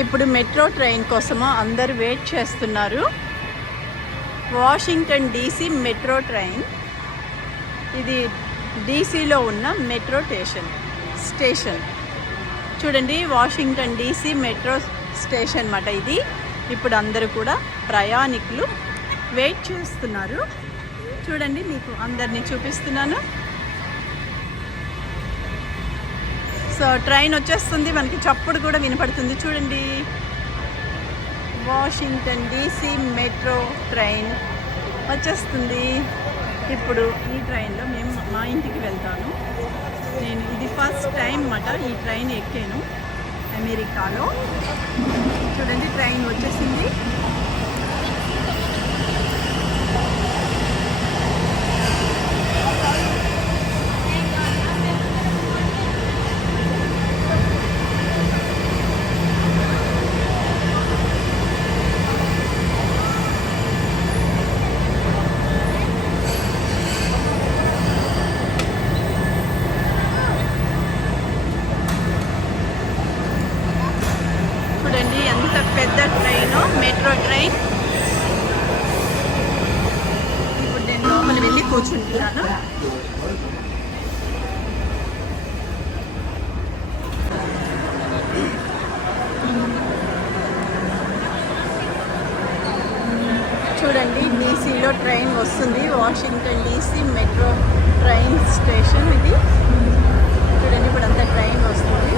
ఇప్పుడు metro train కోసము అందరూ వెయిట్ చేస్తున్నారు. Washington DC metro train. ఇది డీసీలో ఉన్న మెట్రో స్టేషన్ చూడండి. వాషింగ్టన్ డీసీ మెట్రో స్టేషన్ అన్నమాట ఇది. ఇప్పుడు అందరూ కూడా ప్రయాణికులు వెయిట్ చేస్తున్నారు. చూడండి, మీకు అందరినీ చూపిస్తున్నాను. సో ట్రైన్ వచ్చేస్తుంది, మనకి చప్పుడు కూడా వినపడుతుంది. చూడండి, వాషింగ్టన్ డీసీ మెట్రో ట్రైన్ వచ్చేస్తుంది. ఇప్పుడు ఈ ట్రైన్లో మేము మా ఇంటికి వెళ్తాను. నేను ఇది ఫస్ట్ టైం అన్నమాట ఈ ట్రైన్ ఎక్కాను అమెరికాలో. చూడండి, ట్రైన్ వచ్చేసింది. ఎంత పెద్ద ట్రైన్, మెట్రో ట్రైన్. ఇప్పుడు నేను లోపల వెళ్ళి కూర్చుంటున్నాను. చూడండి, డీసీలో ట్రైన్ వస్తుంది. Washington DC metro train station ఇది. చూడండి, ఇప్పుడు అంతా ట్రైన్ వస్తుంది.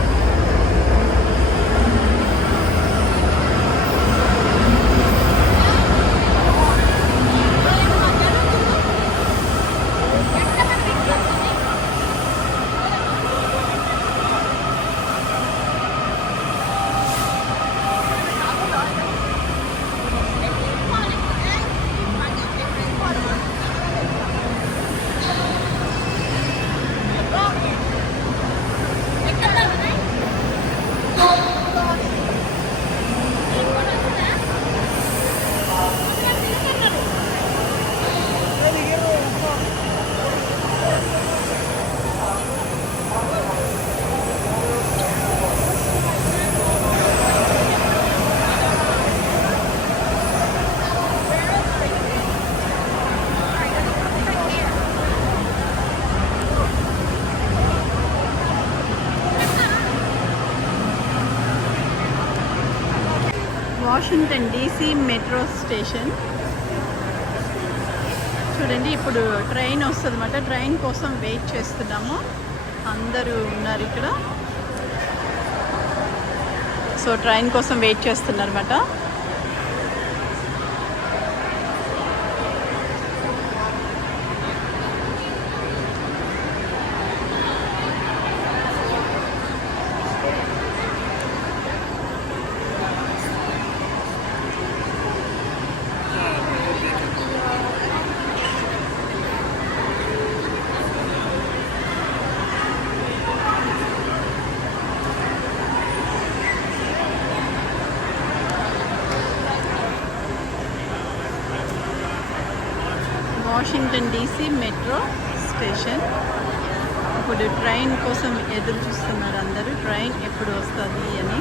Washington DC metro station. చూడండి, ఇప్పుడు ట్రైన్ వస్తుంది అన్నమాట. ట్రైన్ కోసం వెయిట్ చేస్తున్నాము. అందరూ ఉన్నారు ఇక్కడ. సో ట్రైన్ కోసం వెయిట్ చేస్తున్నారు అన్నమాట. Washington DC metro station. ఇప్పుడు ట్రైన్ కోసం ఎదురు చూస్తున్నారు అందరూ. ట్రైన్ ఎప్పుడు వస్తుంది అని.